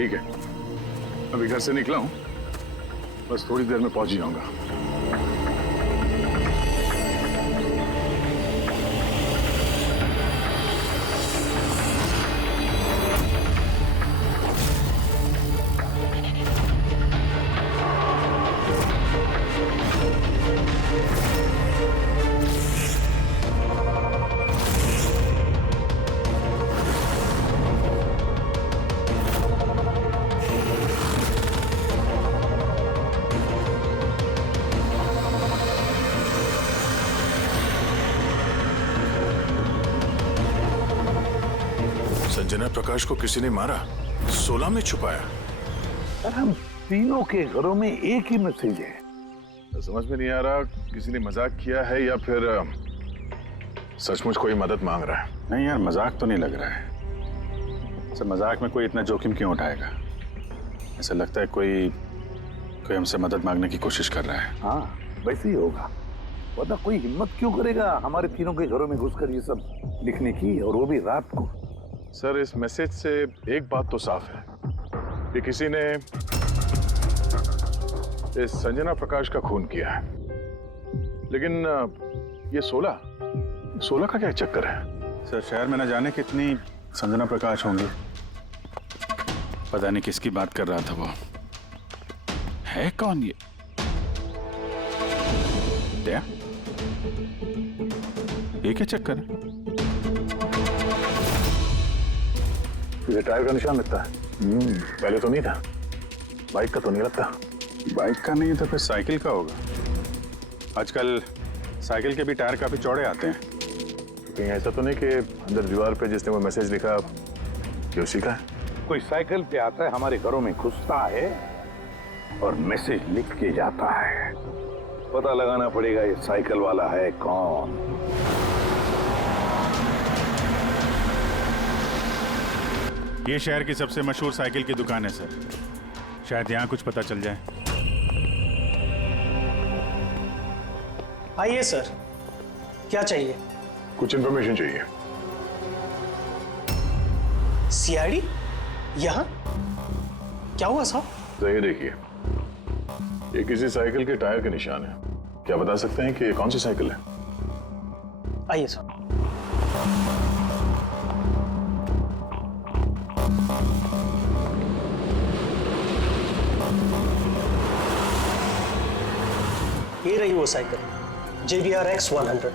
ठीक है, अभी घर से निकला हूँ, बस थोड़ी देर में पहुंच जाऊंगा। संजना प्रकाश को किसी ने मारा, 16 में छुपाया। सर हम तीनों के घरों में एक ही मैसेज है। तो समझ में नहीं आ रहा किसी ने मजाक किया है या फिर सचमुच कोई मदद मांग रहा है। नहीं यार, मजाक तो नहीं लग रहा है। सर मजाक में कोई इतना जोखिम क्यों उठाएगा? ऐसा लगता है कोई हमसे मदद मांगने की कोशिश कर रहा है। हाँ वैसे ही होगा, वरना कोई हिम्मत क्यों करेगा हमारे तीनों के घरों में घुसकर ये सब लिखने की, और वो भी रात को। सर इस मैसेज से एक बात तो साफ है कि किसी ने इस संजना प्रकाश का खून किया है, लेकिन ये 16 का क्या चक्कर है? सर शहर में न जाने कितनी संजना प्रकाश होंगी, पता नहीं किसकी बात कर रहा था वो। है कौन ये? क्या ये क्या चक्कर है? ये टायर का निशान लगता है। पहले तो नहीं था। बाइक का तो नहीं लगता। बाइक का नहीं तो फिर साइकिल का होगा। आजकल साइकिल के भी टायर काफी चौड़े आते हैं। कहीं ऐसा तो नहीं कि अंदर दीवार पे जिसने वो मैसेज लिखा कि उसी का है? कोई साइकिल पे आता है, हमारे घरों में घुसता है और मैसेज लिख के जाता है। पता लगाना पड़ेगा ये साइकिल वाला है कौन। ये शहर की सबसे मशहूर साइकिल की दुकान है सर, शायद यहाँ कुछ पता चल जाए। आइए सर, क्या चाहिए? कुछ इन्फॉर्मेशन चाहिए। सीआईडी यहाँ? क्या हुआ साहब? तो ये देखिए, ये किसी साइकिल के टायर के निशान है। क्या बता सकते हैं कि ये कौन सी साइकिल है? आइए सर। ये रही वो cycle, JBR X100।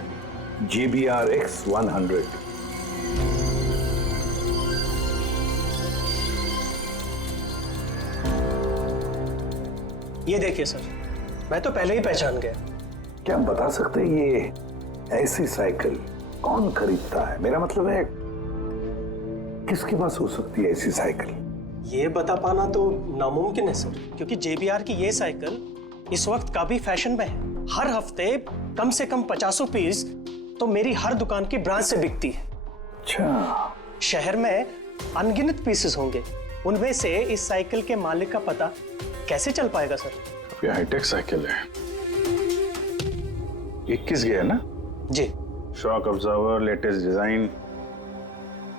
JBR X100। ये देखिए सर, मैं तो पहले ही पहचान गया। क्या बता सकते हैं ये ऐसी साइकिल कौन खरीदता है? मेरा मतलब है किसके पास हो सकती है ऐसी साइकिल? ये बता पाना तो नामुमकिन है सर, क्योंकि JBR की ये साइकिल इस वक्त काफी फैशन में है। हर हफ्ते कम से कम 50 पीस तो मेरी हर दुकान की ब्रांच से बिकती है। अच्छा, शहर में अनगिनत पीसेस होंगे, उनमें से इस साइकिल के मालिक का पता कैसे चल पाएगा सर? ये हाईटेक साइकिल है। 21 गया ना जी। शॉक ऑब्जर्वर, लेटेस्ट डिजाइन,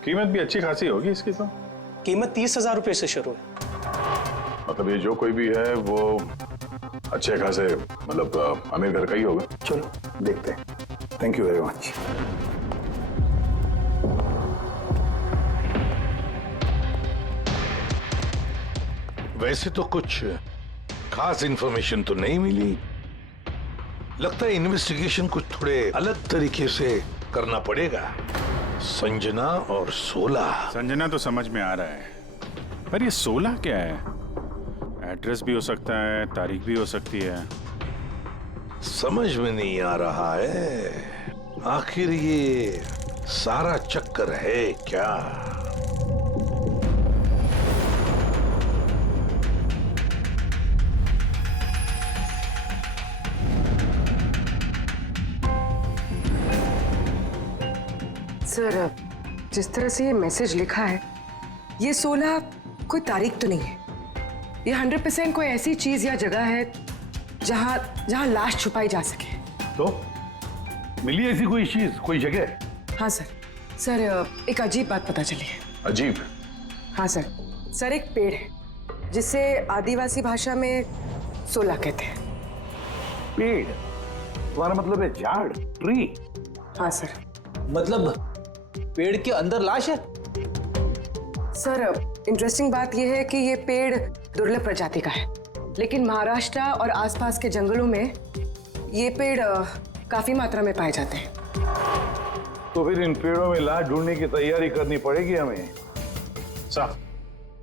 कीमत भी अच्छी खासी होगी इसकी तो। कीमत 30,000 रुपए से शुरू है। मतलब ये जो कोई भी है वो अच्छे खासे मतलब अमीर घर का ही होगा। चलो देखते हैं। Thank you very much. वैसे तो कुछ खास इंफॉर्मेशन तो नहीं मिली। लगता है इन्वेस्टिगेशन कुछ थोड़े अलग तरीके से करना पड़ेगा। संजना और 16। संजना तो समझ में आ रहा है, पर ये 16 क्या है? एड्रेस भी हो सकता है, तारीख भी हो सकती है। समझ में नहीं आ रहा है आखिर ये सारा चक्कर है क्या? सर जिस तरह से ये मैसेज लिखा है, ये 16 कोई तारीख तो नहीं है। ये 100% कोई ऐसी चीज या जगह है जहां लाश छुपाई जा सके। तो मिली ऐसी कोई चीज, कोई जगह? हाँ सर एक अजीब बात पता चली है। अजीब? हाँ सर एक पेड़ है जिसे आदिवासी भाषा में सोला कहते हैं। पेड़ तुम्हारा मतलब है झाड़, ट्री? हाँ सर। मतलब पेड़ के अंदर लाश है? सर, इंटरेस्टिंग बात यह है कि ये पेड़ दुर्लभ प्रजाति का है, लेकिन महाराष्ट्र और आसपास के जंगलों में ये पेड़ काफी मात्रा में पाए जाते हैं। तो फिर इन पेड़ों में लाश ढूंढने की तैयारी करनी पड़ेगी हमें। सर,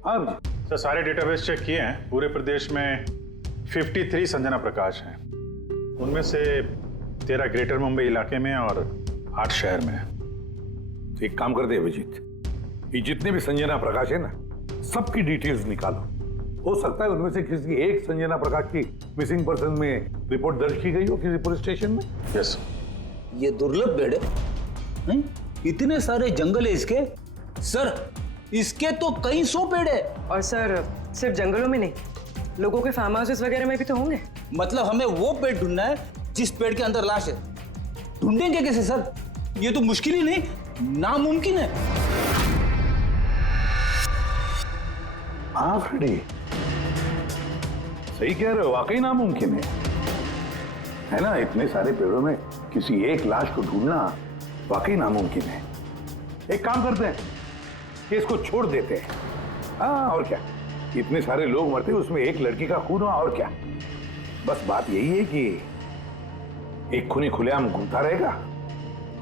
हाँ सर सारे डेटाबेस चेक किए हैं। पूरे प्रदेश में 53 संजना प्रकाश हैं। उनमें से 13 ग्रेटर मुंबई इलाके में और 8 शहर में है। तो एक काम करते हैं अभिजीत, ये जितने भी संजना प्रकाश है ना, सबकी डिटेल्स निकालो। हो सकता है उनमें से किसी एक संजना प्रकाश की मिसिंग पर्सन में रिपोर्ट दर्ज की गई हो किसी पुलिस स्टेशन में। यस। ये दुर्लभ पेड़ है? हैं? इतने सारे जंगल है इसके? सर, इसके तो कई 100 पेड़ है। और सर, सिर्फ जंगलों में नहीं, लोगों के फार्म हाउसेस वगैरह में भी तो होंगे। मतलब हमें वो पेड़ ढूंढना है जिस पेड़ के अंदर लाश है। ढूंढेंगे कैसे सर? ये तो मुश्किल ही नहीं, नामुमकिन है। हाँ फ्रेडी, सही कह रहे हो, वाकई नामुमकिन है ना? इतने सारे पेड़ों में किसी एक लाश को ढूंढना वाकई नामुमकिन है। एक काम करते हैं कि इसको छोड़ देते हैं। हाँ, और क्या, इतने सारे लोग मरते उसमें एक लड़की का खून हुआ, और क्या। बस बात यही है कि एक खूनी खुलेआम घूमता रहेगा,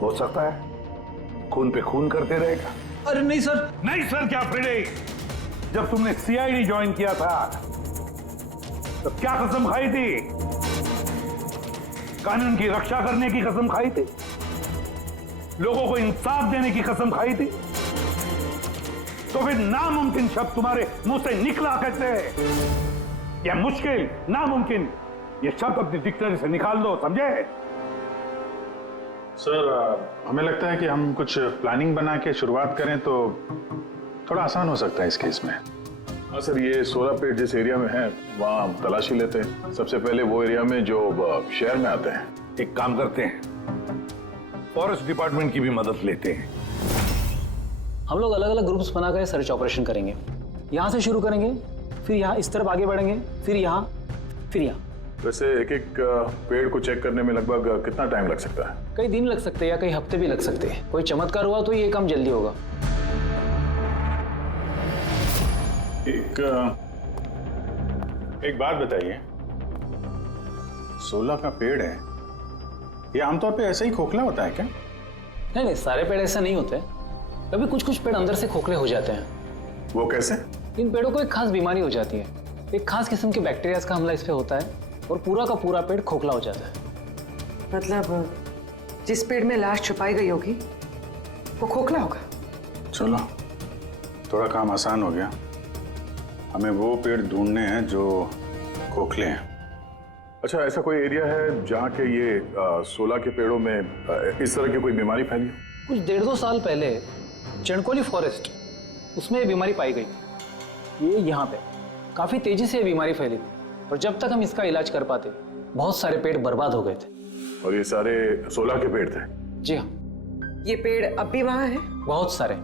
हो सकता है खून पे खून करते रहेगा। अरे नहीं सर। नहीं सर क्या फ्रेडी? जब तुमने सीआईडी ज्वाइन किया था तो क्या कसम खाई थी? कानून की रक्षा करने की कसम खाई थी, लोगों को इंसाफ देने की कसम खाई थी। तो फिर नामुमकिन शब्द तुम्हारे मुंह से निकला कैसे? या मुश्किल, नामुमकिन, ये शब्द अपनी डिक्शनरी से निकाल दो, समझे? सर, हमें लगता है कि हम कुछ प्लानिंग बना के शुरुआत करें तो थोड़ा आसान हो सकता है इस केस में। हाँ सर, ये 16 पेड़ जिस एरिया में है वहाँ हम तलाशी लेते हैं। सबसे पहले वो एरिया में जो शहर में आते हैं। एक काम करते हैं, फॉरेस्ट डिपार्टमेंट की भी मदद लेते हैं। हम लोग अलग अलग ग्रुप्स बनाकर सर्च ऑपरेशन करेंगे। यहाँ से शुरू करेंगे, फिर यहाँ इस तरफ आगे बढ़ेंगे, फिर यहाँ, फिर यहाँ। वैसे एक एक पेड़ को चेक करने में लगभग कितना टाइम लग सकता है? कई दिन लग सकते हैं या कई हफ्ते भी लग सकते हैं। कोई चमत्कार हुआ तो ये काम जल्दी होगा। एक बात बताइए, 16 का पेड़ है, ये आमतौर पे ऐसा ही खोखला होता है क्या? नहीं, सारे पेड़ ऐसा नहीं होते। कभी कुछ कुछ पेड़ अंदर से खोखले हो जाते हैं। वो कैसे? इन पेड़ों को एक खास बीमारी हो जाती है। एक खास किस्म के बैक्टीरियाज का हमला इस पे होता है और पूरा का पूरा पेड़ खोखला हो जाता है। मतलब जिस पेड़ में लाश छुपाई गई होगी वो खोखला होगा। चलो, थोड़ा काम आसान हो गया। हमें वो पेड़ ढूंढने हैं जो खोखले हैं। अच्छा, ऐसा कोई एरिया है जहाँ के ये 16 के पेड़ों में इस तरह की कोई बीमारी फैली? कुछ 1.5-2 साल पहले चणकोली फॉरेस्ट, उसमें ये बीमारी पाई गई। ये यहाँ पे काफी तेजी से ये बीमारी फैली थी और जब तक हम इसका इलाज कर पाते बहुत सारे पेड़ बर्बाद हो गए थे। और ये सारे 16 के पेड़ थे? जी हाँ। ये पेड़ अब भी वहां है? बहुत सारे।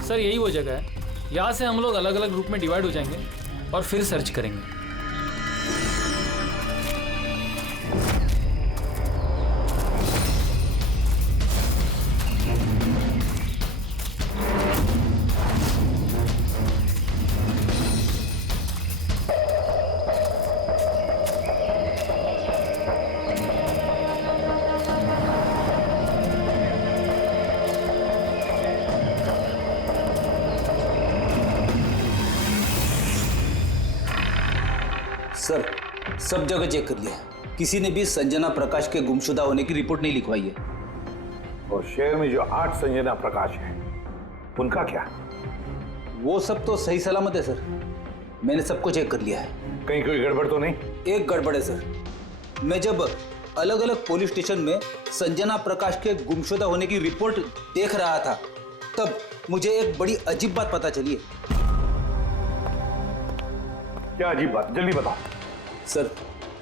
सर, यही वो जगह है। यहाँ से हम लोग अलग अलग ग्रुप में डिवाइड हो जाएंगे और फिर सर्च करेंगे। सर, सब जगह चेक कर लिया, किसी ने भी संजना प्रकाश के गुमशुदा होने की रिपोर्ट नहीं लिखवाई है। और शहर में जो 8 संजना प्रकाश हैं, उनका क्या? वो सब तो सही सलामत है सर। मैंने सबको चेक कर लिया है। कहीं कोई गड़बड़ तो नहीं? एक गड़बड़ है सर। मैं जब अलग अलग पुलिस स्टेशन में संजना प्रकाश के गुमशुदा होने की रिपोर्ट देख रहा था तब मुझे एक बड़ी अजीब बात पता चली है। क्या अजीब बात? जल्दी बताओ। सर,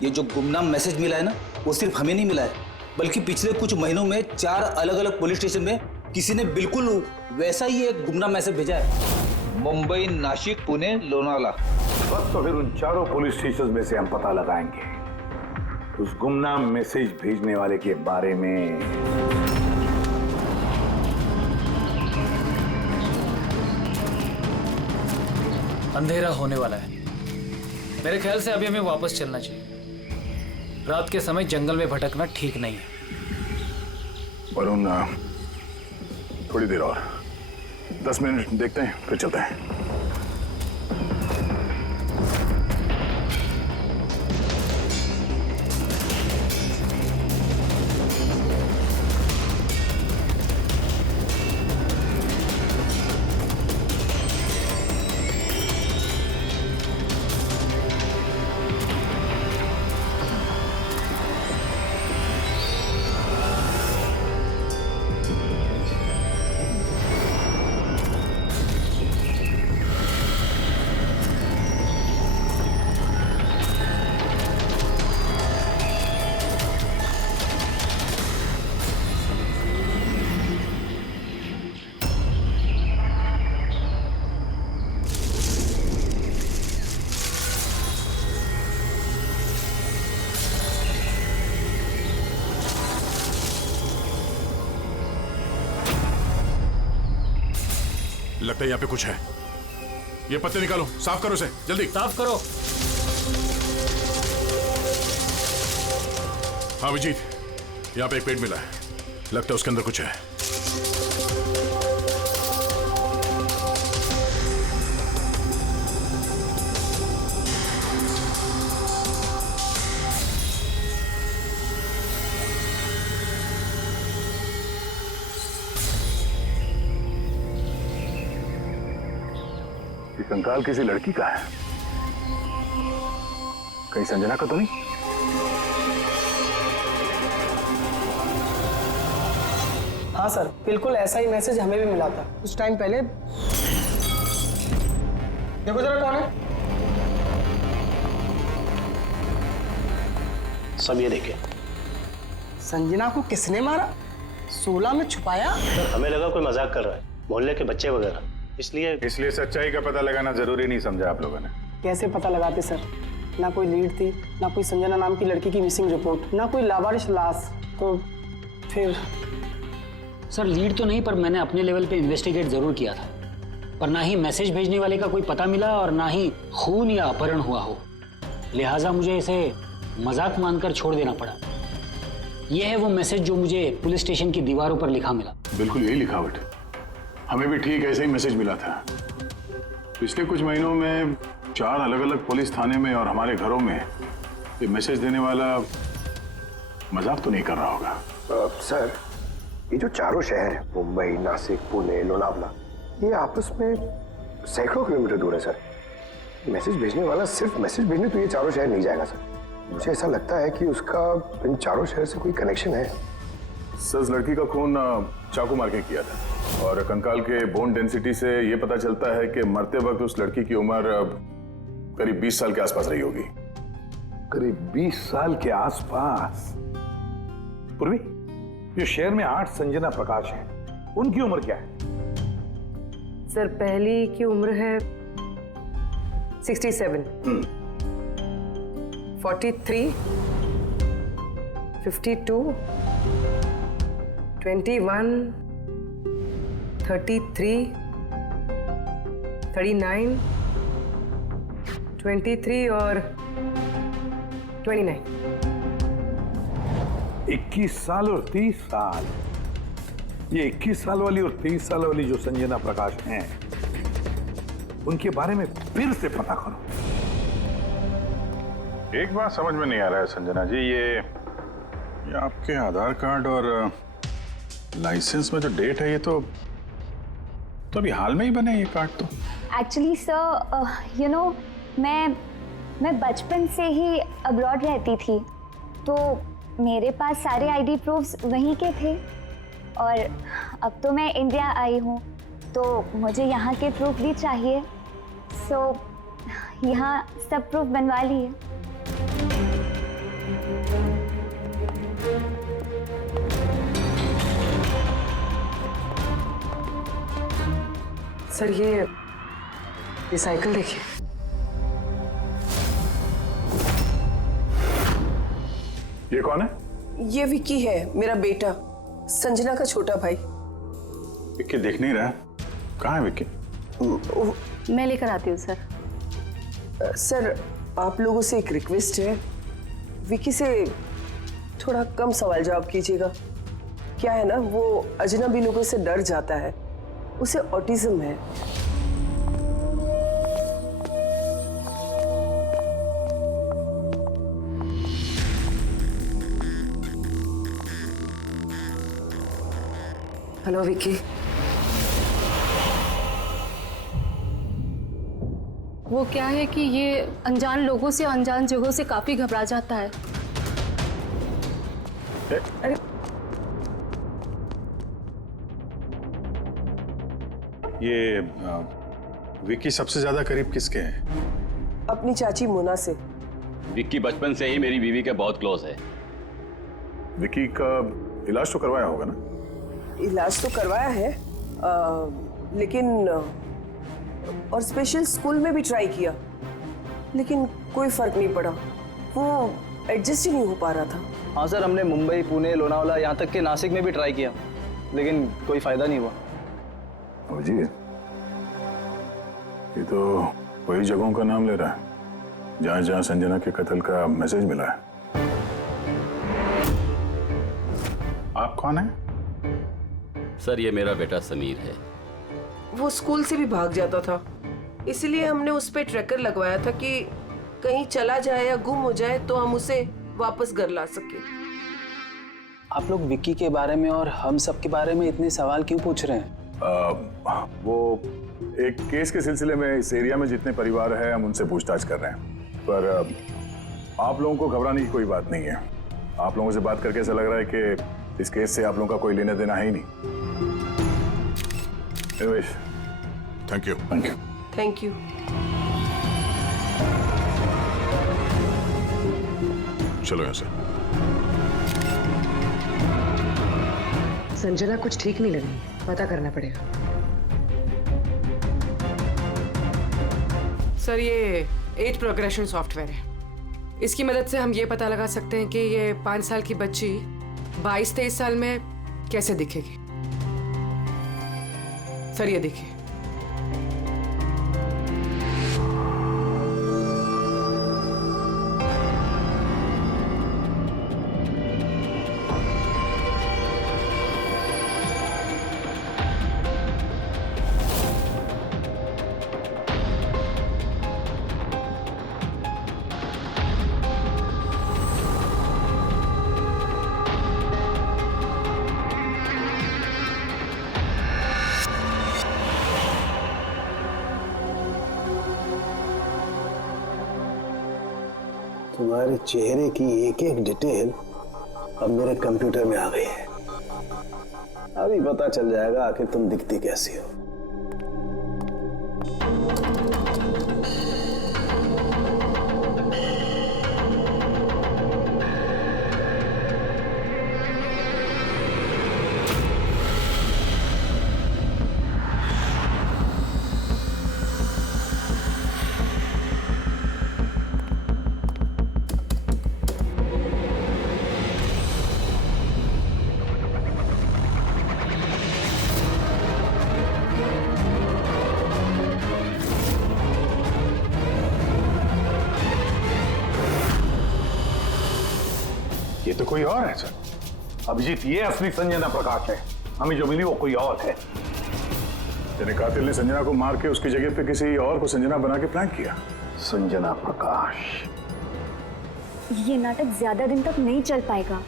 ये जो गुमनाम मैसेज मिला है ना, वो सिर्फ हमें नहीं मिला है, बल्कि पिछले कुछ महीनों में 4 अलग अलग पुलिस स्टेशन में किसी ने बिल्कुल वैसा ही एक गुमनाम मैसेज भेजा है। मुंबई, नासिक, पुणे, लोनावाला। बस तो फिर उन चारों पुलिस स्टेशन में से हम पता लगाएंगे उस गुमनाम मैसेज भेजने वाले के बारे में। अंधेरा होने वाला है। मेरे ख्याल से अभी हमें वापस चलना चाहिए। रात के समय जंगल में भटकना ठीक नहीं है। वरुण, थोड़ी देर और 10 मिनट देखते हैं, फिर चलते हैं। लगता है यहाँ पे कुछ है। ये पत्ते निकालो, साफ करो इसे, जल्दी साफ करो। हाँ विजीत, यहाँ पे एक पेड़ मिला है, लगता है उसके अंदर कुछ है। ये कंकाल किसी लड़की का है, कहीं संजना का तो नहीं? हाँ सर, बिल्कुल ऐसा ही मैसेज हमें भी मिला था कुछ टाइम पहले। देखो जरा कौन है। सब ये देखे। संजना को किसने मारा? 16 में छुपाया? सर हमें लगा कोई मजाक कर रहा है, मोहल्ले के बच्चे वगैरह, इसलिए सच्चाई का पता लगाना जरूरी नहीं समझा आप लोगों ने। कैसे पता लगाते सर? ना कोई लीड थी, ना कोई संजना नाम की लड़की की मिसिंग रिपोर्ट, ना कोई लावारिश लाश, तो फिर सर लीड तो नहीं, पर मैंने अपने लेवल पे इन्वेस्टिगेट जरूर किया था, पर ना ही मैसेज भेजने वाले का कोई पता मिला और ना ही खून या अपहरण हुआ हो। लिहाजा मुझे इसे मजाक मानकर छोड़ देना पड़ा। यह है वो मैसेज जो मुझे पुलिस स्टेशन की दीवारों पर लिखा मिला। बिल्कुल यही लिखावट, हमें भी ठीक ऐसे ही मैसेज मिला था। पिछले कुछ महीनों में 4 अलग अलग पुलिस थाने में और हमारे घरों में ये मैसेज देने वाला मजाक तो नहीं कर रहा होगा। सर, ये जो चारों शहर हैं, मुंबई, नासिक, पुणे, लोनावला, ये आपस में सैकड़ों किलोमीटर दूर है सर। मैसेज भेजने वाला सिर्फ मैसेज भेजने तो ये चारों शहर नहीं जाएगा सर। मुझे ऐसा लगता है कि उसका इन चारों शहर से कोई कनेक्शन है। सर, लड़की का खून चाकू मार के किया था और कंकाल के बोन डेंसिटी से ये पता चलता है कि मरते वक्त उस लड़की की उम्र करीब 20 साल के आसपास रही होगी। करीब 20 साल के आसपास। पूर्वी, जो शहर में 8 संजना प्रकाश हैं, उनकी उम्र क्या है? सर, पहली की उम्र है 67, 43, 52, 21, 33, 39, 23 और 29। 21 साल और 30 साल। ये 21 साल वाली और 30 साल वाली जो संजना प्रकाश हैं, उनके बारे में फिर से पता करो। एक बात समझ में नहीं आ रहा है संजना जी, ये आपके आधार कार्ड और लाइसेंस में जो डेट है, ये तो अभी हाल में ही बने ये कार्ड तो। एक्चुअली सर, यू नो, मैं बचपन से ही अब्रॉड रहती थी, तो मेरे पास सारे आईडी प्रूफ्स वहीं के थे और अब तो मैं इंडिया आई हूँ, तो मुझे यहाँ के प्रूफ भी चाहिए। सो यहाँ सब प्रूफ बनवा लिए। सर ये साइकिल देखिए। ये कौन है? ये विक्की है, मेरा बेटा, संजना का छोटा भाई। विक्की दिख नहीं रहा। कहाँ है विक्की? मैं लेकर आती हूँ सर। सर आप लोगों से एक रिक्वेस्ट है, विक्की से थोड़ा कम सवाल जवाब कीजिएगा। क्या है ना, वो अजनबी लोगों से डर जाता है, उसे ऑटिज्म है। हेलो विक्की। वो क्या है कि ये अनजान लोगों से, अनजान जगहों से काफी घबरा जाता है। अरे ये विक्की सबसे ज्यादा करीब किसके हैं? अपनी चाची मोना से। विक्की बचपन से ही मेरी बीवी के बहुत क्लोज है। विक्की का इलाज तो करवाया होगा ना? इलाज तो करवाया है, लेकिन और स्पेशल स्कूल में भी ट्राई किया, लेकिन कोई फर्क नहीं पड़ा। वो एडजस्ट ही नहीं हो पा रहा था। हाँ सर, हमने मुंबई, पुणे, लोनावाला, यहाँ तक के नासिक में भी ट्राई किया, लेकिन कोई फायदा नहीं हुआ। अभिजीत, ये तो वही जगहों का नाम ले रहा है जहां जहां संजना के कत्ल का मैसेज मिला है। आप कौन है? सर ये मेरा बेटा समीर है। वो स्कूल से भी भाग जाता था, इसलिए हमने उस पे ट्रैकर लगवाया था कि कहीं चला जाए या गुम हो जाए तो हम उसे वापस घर ला सके। आप लोग विक्की के बारे में और हम सब के बारे में इतने सवाल क्यों पूछ रहे हैं? वो एक केस के सिलसिले में इस एरिया में जितने परिवार हैं हम उनसे पूछताछ कर रहे हैं, पर आप लोगों को घबराने की कोई बात नहीं है। आप लोगों से बात करके ऐसा लग रहा है कि इस केस से आप लोगों का कोई लेना देना है ही नहीं। Thank you. Thank you. Thank you. चलो यहाँ से। संजना कुछ ठीक नहीं लग रही, पता करना पड़ेगा। सर ये एज प्रोग्रेशन सॉफ्टवेयर है, इसकी मदद से हम ये पता लगा सकते हैं कि ये 5 साल की बच्ची 22-23 साल में कैसे दिखेगी। सर ये देखिए। तुम्हारे चेहरे की एक एक डिटेल अब मेरे कंप्यूटर में आ गई है। अभी पता चल जाएगा आखिर तुम दिखती कैसी हो। ये तो कोई और है सर। अभिजीत, ये असली संजना प्रकाश है। हमें जो मिली वो कोई और है। तेरे कातिल ने संजना को मार के उसकी जगह पे किसी और को संजना बना के प्लान किया। संजना प्रकाश। ये नाटक ज्यादा दिन तक नहीं चल पाएगा।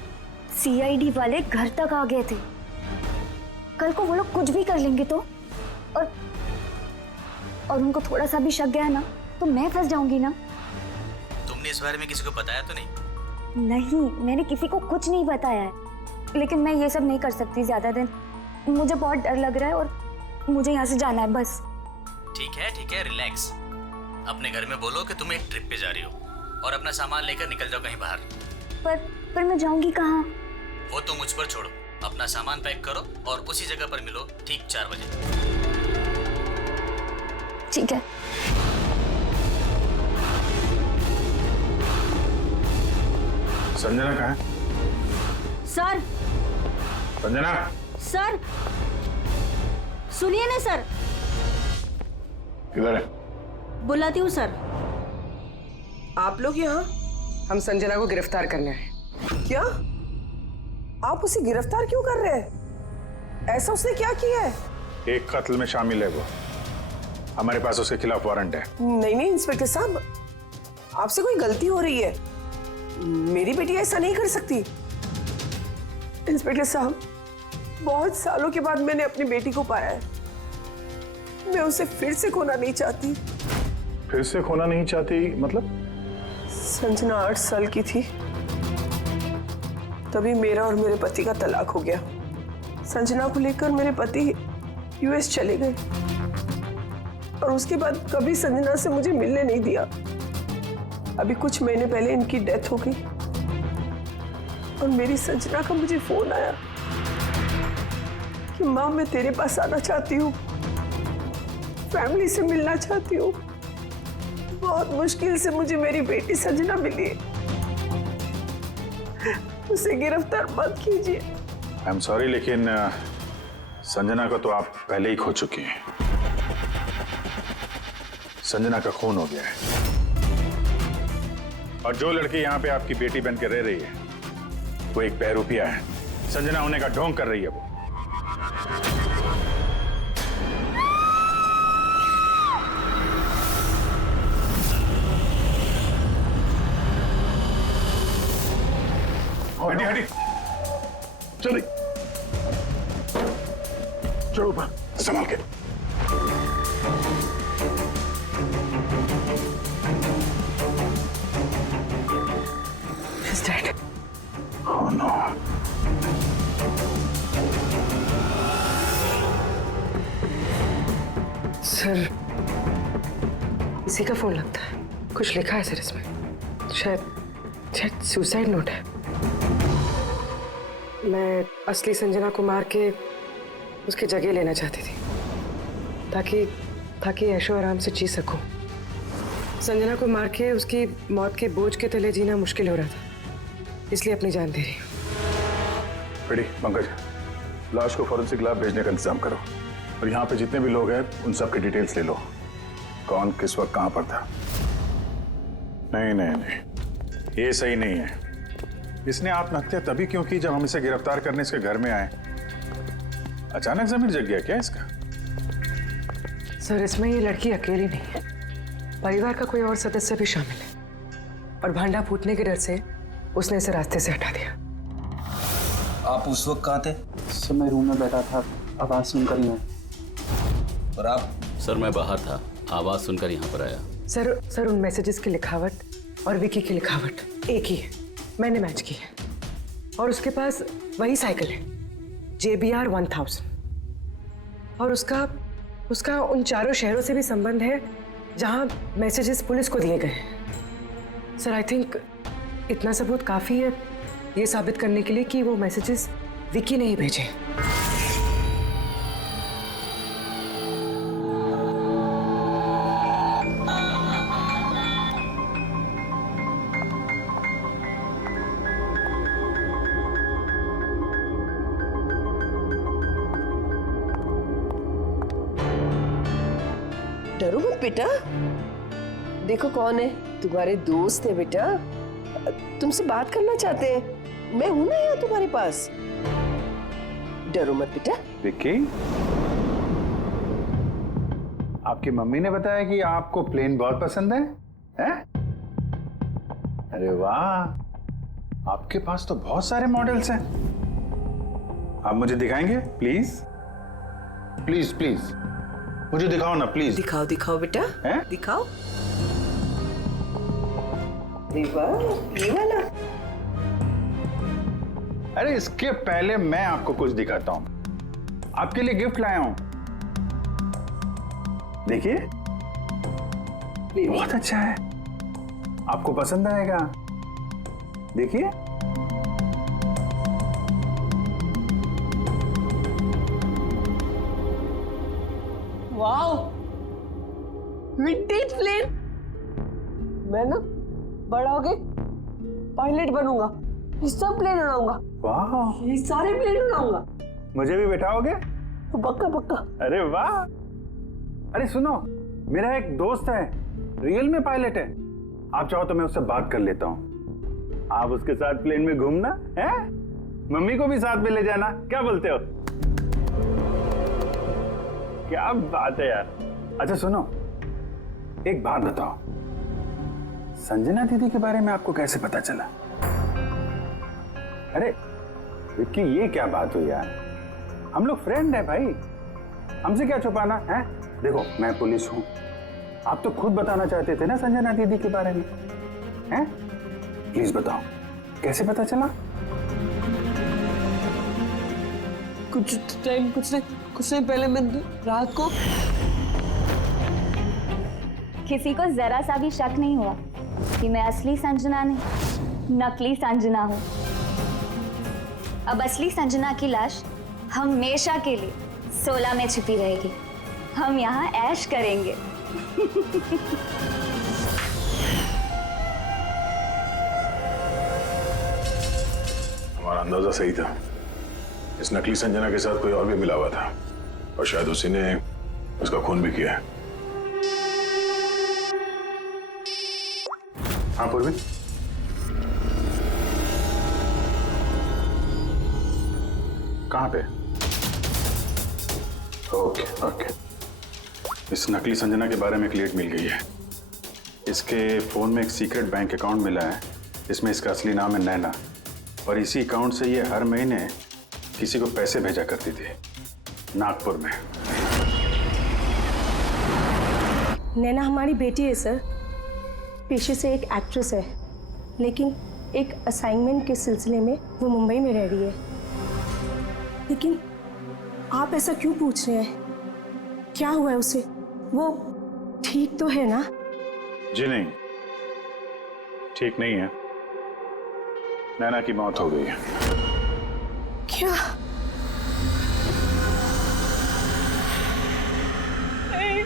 सीआईडी वाले घर तक आ गए थे। कल को वो लोग कुछ भी कर लेंगे तो, और उनको थोड़ा सा भी शक गया ना तो मैं फंस जाऊंगी ना। तुमने इस बारे में किसी को बताया तो नहीं? नहीं, मैंने किसी को कुछ नहीं बताया है, लेकिन मैं ये सब नहीं कर सकती ज्यादा दिन। मुझे बहुत डर लग रहा है और मुझे यहाँ से जाना है बस। ठीक है, रिलैक्स। अपने घर में बोलो कि तुम एक ट्रिप पे जा रही हो और अपना सामान लेकर निकल जाओ कहीं बाहर। पर मैं जाऊंगी कहाँ? वो तो मुझ पर छोड़ो। अपना सामान पैक करो और उसी जगह पर मिलो ठीक 4 बजे। ठीक है। संजना कहाँ है? सर संजना, सर सुनिए ना सर। किधर है? बुलाती हूँ सर। आप लोग यहाँ? हम संजना को गिरफ्तार करने आए। क्या? आप उसे गिरफ्तार क्यों कर रहे हैं? ऐसा उसने क्या किया है? एक कत्ल में शामिल है वो। हमारे पास उसके खिलाफ वारंट है। नहीं नहीं इंस्पेक्टर साहब, आपसे कोई गलती हो रही है। मेरी बेटी ऐसा नहीं कर सकती। इंस्पेक्टर साहब, बहुत सालों के बाद मैंने अपनी बेटी को पाया है। मैं उसे फिर से खोना नहीं चाहती। फिर से खोना नहीं चाहती मतलब? संजना 8 साल की थी, तभी मेरा और मेरे पति का तलाक हो गया। संजना को लेकर मेरे पति यूएस चले गए और उसके बाद कभी संजना से मुझे मिलने नहीं दिया। अभी कुछ महीने पहले इनकी डेथ हो गई और मेरी संजना का मुझे फोन आया कि माँ मैं तेरे पास आना चाहती हूँ, फैमिली से मिलना चाहती हूँ। बहुत मुश्किल से मुझे मेरी बेटी संजना मिली है। उसे गिरफ्तार मत कीजिए। आई एम सॉरी, लेकिन संजना को तो आप पहले ही खो चुकी हैं। संजना का खून हो गया है और जो लड़की यहाँ पे आपकी बेटी बन के रह रही है वो एक बहरूपिया है। संजना होने का ढोंग कर रही है वो। हटी हटी, चलिए चलो ऊपर, संभाल के। He's dead. Oh no. Sir, इसी का फोन लगता है। कुछ लिखा है सर इसमें। शायद सुसाइड नोट है। मैं असली संजना को मार के उसकी जगह लेना चाहती थी ताकि ऐशो आराम से जी सकूं। संजना को मार के उसकी मौत के बोझ के तले जीना मुश्किल हो रहा था, इसलिए अपनी जान दे रही हूँ। रेडी पंकज, लाश को फॉरेंसिक लैब भेजने का इंतजाम करो और यहाँ पे जितने भी लोग हैं उन सब की डिटेल्स ले लो। कौन किस वक्त कहाँ पर था। नहीं नहीं नहीं, ये सही नहीं है। इसने आत्महत्या तभी क्यों की जब हम इसे गिरफ्तार करने इसके घर में आए। अचानक जमीन जग गया क्या इसका? सर, इसमें ये लड़की अकेली नहीं है, परिवार का कोई और सदस्य भी शामिल है और भांडा फूटने के डर से उसने इसे रास्ते से हटा दिया। आप उस वक्त कहाँ थे? सर मैं रूम में बैठा था, आवाज सुनकर ही मैं। और आप? सर मैं बाहर था, आवाज सुनकर यहाँ पर आया। सर उन मैसेजेस की लिखावट और विकी की लिखावट एक ही है, मैंने मैच की है। और उसके पास वही साइकिल है JBR 1000 और उसका उन चारों शहरों से भी संबंध है जहां मैसेजेस पुलिस को दिए गए हैं। सर आई थिंक इतना सबूत काफी है ये साबित करने के लिए कि वो मैसेजेस विकी ने ही भेजे। डरो मत बेटा, देखो कौन है, तुम्हारे दोस्त है बेटा, तुमसे बात करना चाहते हैं। मैं हूं ना यहाँ तुम्हारे पास, डरो मत बेटा। विक्की, आपकी मम्मी ने बताया कि आपको प्लेन बहुत पसंद है, हैं? अरे वाह, आपके पास तो बहुत सारे मॉडल्स हैं। आप मुझे दिखाएंगे प्लीज? प्लीज प्लीज मुझे दिखाओ ना प्लीज। दिखाओ दिखाओ बेटा, हैं? दिखाओ। ये वाला। अरे इसके पहले मैं आपको कुछ दिखाता हूं। आपके लिए गिफ्ट लाया हूं, देखिए। बहुत अच्छा है, आपको पसंद आएगा, देखिए। Wow, vintage plane. मैं ना बड़ा होके पायलट बनूंगा, ये सब प्लेन उड़ाऊंगा। वाह, ये सारे प्लेन उड़ाऊंगा। मुझे भी बैठाओगे? पक्का पक्का। अरे वाह। अरे सुनो, मेरा एक दोस्त है, रियल में पायलट है। आप चाहो तो मैं उससे बात कर लेता हूँ। आप उसके साथ प्लेन में घूमना है, मम्मी को भी साथ में ले जाना, क्या बोलते हो? क्या बात है यार। अच्छा सुनो, एक बात बताओ, संजना दीदी के बारे में आपको कैसे पता चला? अरे विक्की, ये क्या बात हुई यार? हम लोग फ्रेंड है भाई, हमसे क्या छुपाना है? देखो मैं पुलिस हूं, आप तो खुद बताना चाहते थे ना संजना दीदी के बारे में, हैं? प्लीज बताओ, कैसे पता चला? कुछ नहीं पहले मैं रात को किसी को जरा सा भी शक नहीं हुआ कि मैं असली संजना नहीं, नकली संजना हूँ। अब असली संजना की लाश हमेशा के लिए 16 में छिपी रहेगी। हम यहाँ ऐश करेंगे। हमारा अंदाजा सही था, इस नकली संजना के साथ कोई और भी मिला हुआ था और शायद उसी ने उसका खून भी किया है। हाँ पूर्वी, कहाँ पे? ओके ओके, इस नकली संजना के बारे में एक लीड मिल गई है। इसके फोन में एक सीक्रेट बैंक अकाउंट मिला है, इसमें इसका असली नाम है नैना, और इसी अकाउंट से ये हर महीने किसी को पैसे भेजा करती थी नागपुर में। नैना हमारी बेटी है सर, पेशे से एक एक्ट्रेस है, लेकिन एक असाइनमेंट के सिलसिले में वो मुंबई में रह रही है। लेकिन आप ऐसा क्यों पूछ रहे हैं? क्या हुआ है उसे? वो ठीक तो है ना? जी नहीं, ठीक नहीं है। नैना की मौत हो गई है। क्या? नहीं,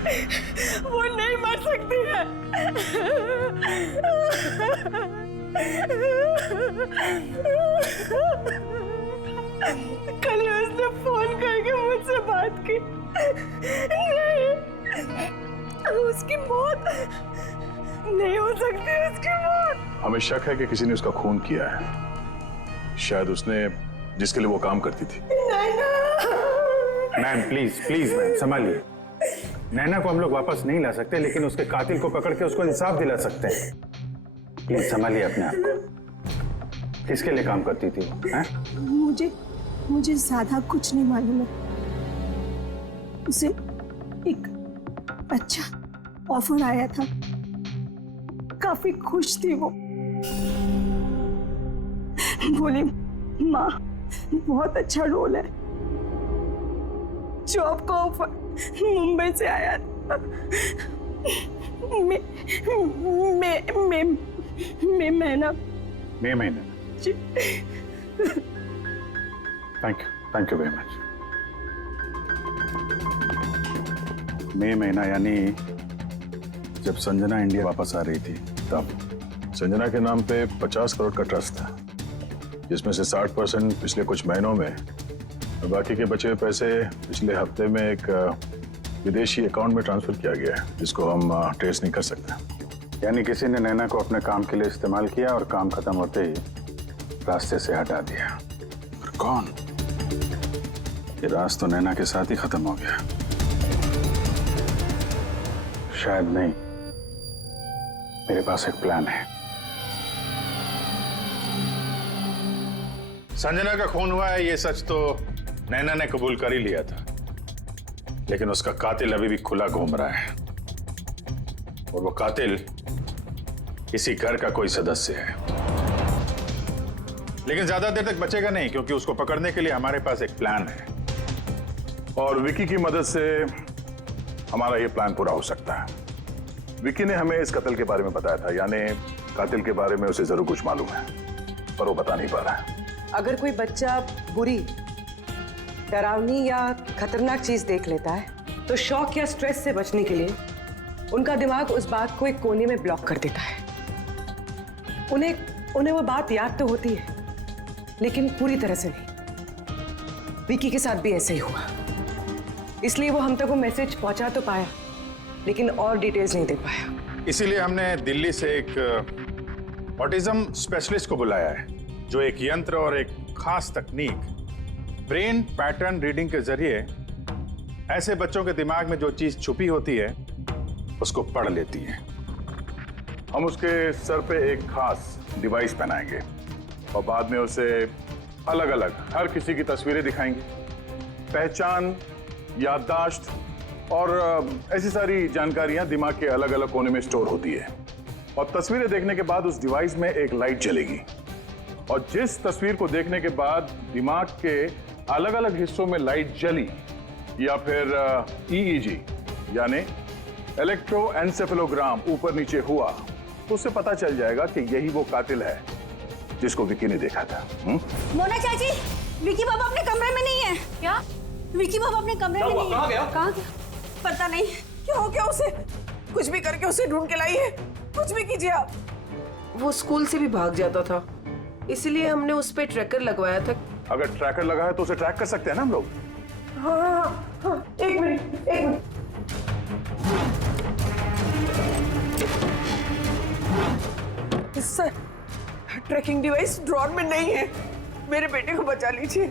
वो नहीं मर सकती है। कल उसने फोन करके मुझसे बात की। नहीं, उसकी मौत नहीं हो सकती, उसकी मौत। हमें शक है कि किसी ने उसका खून किया है, शायद उसने जिसके लिए वो काम करती थी। मैम प्लीज प्लीज मैम संभालिए। नैना को हम लोग वापस नहीं ला सकते, लेकिन उसके कातिल को पकड़ के उसको इंसाफ दिला सकते हैं। प्लीज संभालिए अपने आप को। किसके लिए काम करती थी वो? मुझे ज्यादा कुछ नहीं मालूम है। उसे एक अच्छा ऑफर आया था, काफी खुश थी वो। बोली माँ बहुत अच्छा रोल है। जॉब का ऑफर मुंबई से आया था। महीना। Thank you very much. मई महीना यानी जब संजना इंडिया वापस आ रही थी तब। संजना के नाम पे 50 करोड़ का ट्रस्ट था, जिसमें से 60% पिछले कुछ महीनों में और बाकी के बचे हुए पैसे पिछले हफ्ते में एक विदेशी अकाउंट में ट्रांसफर किया गया है, जिसको हम ट्रेस नहीं कर सकते। यानी किसी ने नैना को अपने काम के लिए इस्तेमाल किया और काम खत्म होते ही रास्ते से हटा दिया। पर कौन? ये राज तो नैना के साथ ही खत्म हो गया। शायद नहीं, मेरे पास एक प्लान है। संजना का खून हुआ है, ये सच तो नैना ने कबूल कर ही लिया था, लेकिन उसका कातिल अभी भी खुला घूम रहा है, और वो कातिल इसी घर का कोई सदस्य है। लेकिन ज्यादा देर तक बचेगा नहीं, क्योंकि उसको पकड़ने के लिए हमारे पास एक प्लान है, और विकी की मदद से हमारा ये प्लान पूरा हो सकता है। विकी ने हमें इस कत्ल के बारे में बताया था, यानी कातिल के बारे में उसे जरूर कुछ मालूम है, पर वो बता नहीं पा रहा है। अगर कोई बच्चा बुरी, डरावनी या खतरनाक चीज देख लेता है, तो शॉक या स्ट्रेस से बचने के लिए उनका दिमाग उस बात को एक कोने में ब्लॉक कर देता है। उन्हें वो बात याद तो होती है, लेकिन पूरी तरह से नहीं। विकी के साथ भी ऐसा ही हुआ, इसलिए वो हम तक वो मैसेज पहुंचा तो पाया, लेकिन और डिटेल्स नहीं दे पाया। इसीलिए हमने दिल्ली से एक ऑटिज्म स्पेशलिस्ट को बुलाया है, जो एक यंत्र और एक खास तकनीक ब्रेन पैटर्न रीडिंग के जरिए ऐसे बच्चों के दिमाग में जो चीज छुपी होती है उसको पढ़ लेती है। हम उसके सर पे एक खास डिवाइस पहनाएंगे और बाद में उसे अलग अलग हर किसी की तस्वीरें दिखाएंगे। पहचान, याददाश्त और ऐसी सारी जानकारियां दिमाग के अलग अलग कोने में स्टोर होती है। और तस्वीरें देखने के बाद उस डिवाइस में एक लाइट जलेगी और जिस तस्वीर को देखने के बाद दिमाग के अलग अलग हिस्सों में लाइट जली या फिर EEG यानी इलेक्ट्रोएन्सेफेलोग्राम ऊपर नीचे हुआ, तो उससे पता चल जाएगा कि यही वो कातिल है जिसको विकी ने देखा था। मोना चाची, विकी बाबा अपने कमरे में नहीं है। क्या? विकी बाबा अपने कमरे में नहीं है। कहाँ गया? कहाँ गया? पता नहीं क्या हो गया उसे। कुछ भी करके उसे ढूंढ के लाइए, कुछ भी कीजिए आप। वो स्कूल से भी भाग जाता था, इसलिए हमने उस पे ट्रैकर लगवाया था। अगर ट्रैकर लगा है तो उसे ट्रैक कर सकते हैं ना हम लोग। हाँ, एक minute. Sir, tracking device drawer में नहीं है। मेरे बेटे को बचा लीजिए,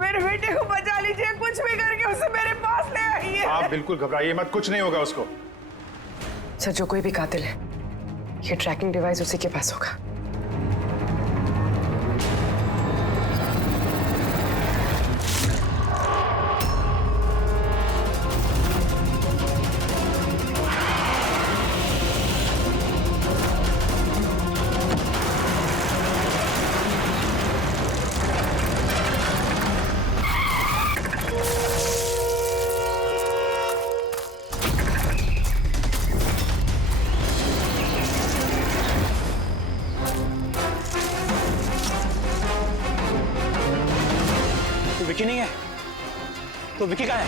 मेरे बेटे को बचा लीजिए। कुछ भी करके उसे मेरे पास ले आइए। आप बिल्कुल घबराइए मत, कुछ नहीं होगा उसको। सर, जो कोई भी कातिल है, ये ट्रैकिंग डिवाइस उसी के पास होगा। विकी नहीं है तो विकी कहाँ है?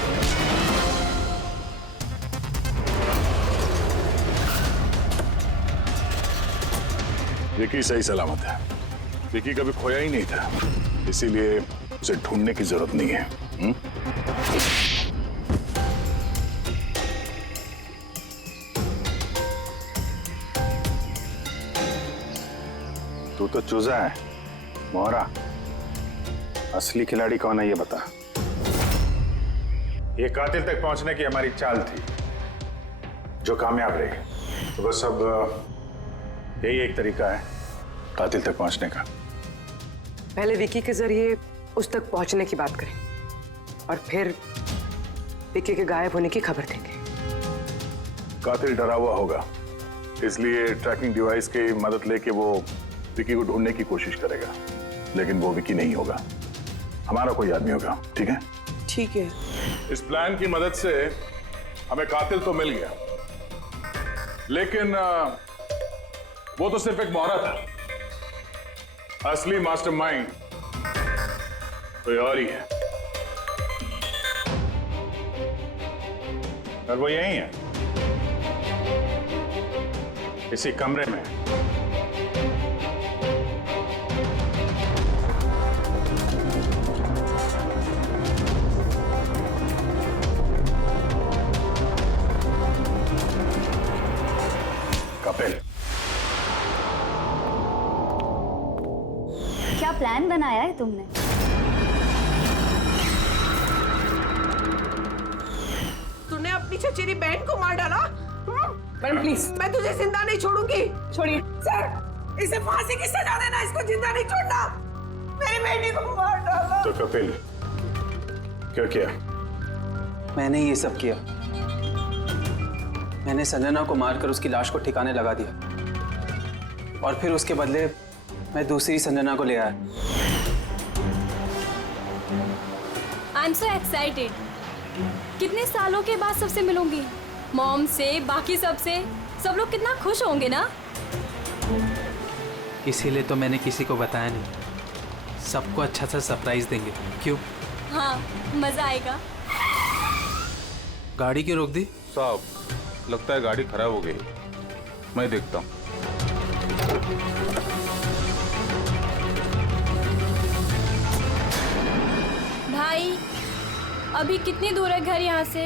विकी सही सलामत है। विकी कभी खोया ही नहीं था, इसीलिए उसे ढूंढने की जरूरत नहीं है। तू तो चूजा है मोहरा, असली खिलाड़ी कौन है ये बता। ये कातिल तक पहुंचने की हमारी चाल थी जो कामयाब रही। तो बस अब यही एक तरीका है कातिल तक पहुंचने का। पहले विकी के जरिए उस तक पहुंचने की बात करें और फिर विकी के गायब होने की खबर देंगे। कातिल डरा हुआ होगा, इसलिए ट्रैकिंग डिवाइस की मदद लेके वो विकी को ढूंढने की कोशिश करेगा, लेकिन वो विकी नहीं होगा, हमारा कोई आदमी होगा। ठीक है? ठीक है। इस प्लान की मदद से हमें कातिल तो मिल गया, लेकिन वो तो सिर्फ एक मोहरा था। असली मास्टरमाइंड कोई और ही है, और वो यही है, इसी कमरे में। कपिल, क्या प्लान बनाया है तुमने? तूने अपनी चचेरी बहन को मार डाला। मैडम प्लीज, मैं तुझे जिंदा नहीं छोड़ूंगी। छोड़िए सर, इसे फांसी की सजा देना, इसको जिंदा नहीं छोड़ना। मेरी बेटी को मार डाला। तो कपिल क्या किया? मैंने ये सब किया। मैंने संजना को मारकर उसकी लाश को ठिकाने लगा दिया और फिर उसके बदले मैं दूसरी संजना को ले आया। I am so excited. कितने सालों के बाद सबसे मिलूंगी, मॉम से, बाकी सबसे। सब लोग कितना खुश होंगे ना। इसीलिए तो मैंने किसी को बताया नहीं। सबको अच्छा सा सरप्राइज देंगे। क्यों? हाँ, मजा आएगा। गाड़ी क्यों रोक दी? साहब, लगता है गाड़ी खराब हो गई। मैं देखता हूँ। भाई अभी कितनी दूर है घर यहाँ से?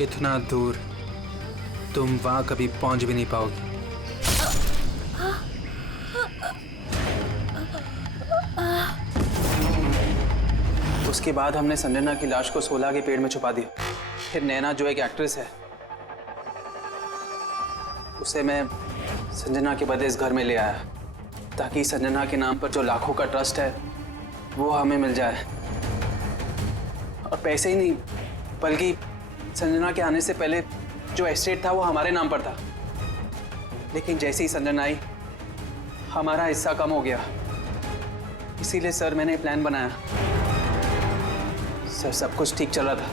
इतना दूर तुम वहां कभी पहुंच भी नहीं पाओगी। उसके बाद हमने संजना की लाश को सोलह के पेड़ में छुपा दिया। फिर नैना जो एक एक्ट्रेस है, उसे मैं संजना के बदले इस घर में ले आया ताकि संजना के नाम पर जो लाखों का ट्रस्ट है वो हमें मिल जाए। और पैसे ही नहीं बल्कि संजना के आने से पहले जो एस्टेट था वो हमारे नाम पर था। लेकिन जैसे ही संजना आई हमारा हिस्सा कम हो गया। इसीलिए सर मैंने प्लान बनाया। सर सब कुछ ठीक चल रहा था,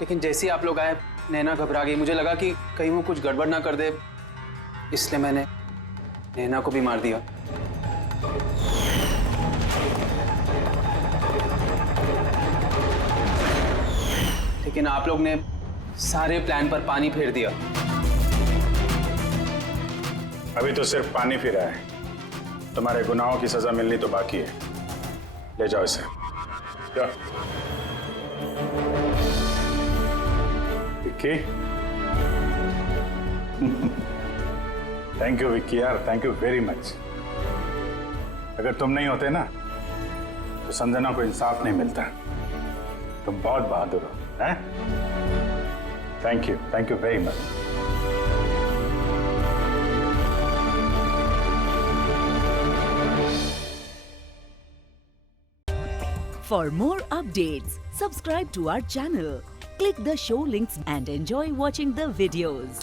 लेकिन जैसे ही आप लोग आए नैना घबरा गई। मुझे लगा कि कहीं वो कुछ गड़बड़ ना कर दे, इसलिए मैंने नैना को भी मार दिया। लेकिन आप लोग ने सारे प्लान पर पानी फेर दिया। अभी तो सिर्फ पानी फिरा है। तुम्हारे गुनाहों की सजा मिलनी तो बाकी है। ले जाओ इसे। जाओ। विक्की। थैंक यू विक्की यार, थैंक यू वेरी मच। अगर तुम नहीं होते ना तो संजना को इंसाफ नहीं मिलता। तुम बहुत बहादुर हो, हैं? Thank you very much. For more updates, subscribe to our channel, click the show links and enjoy watching the videos.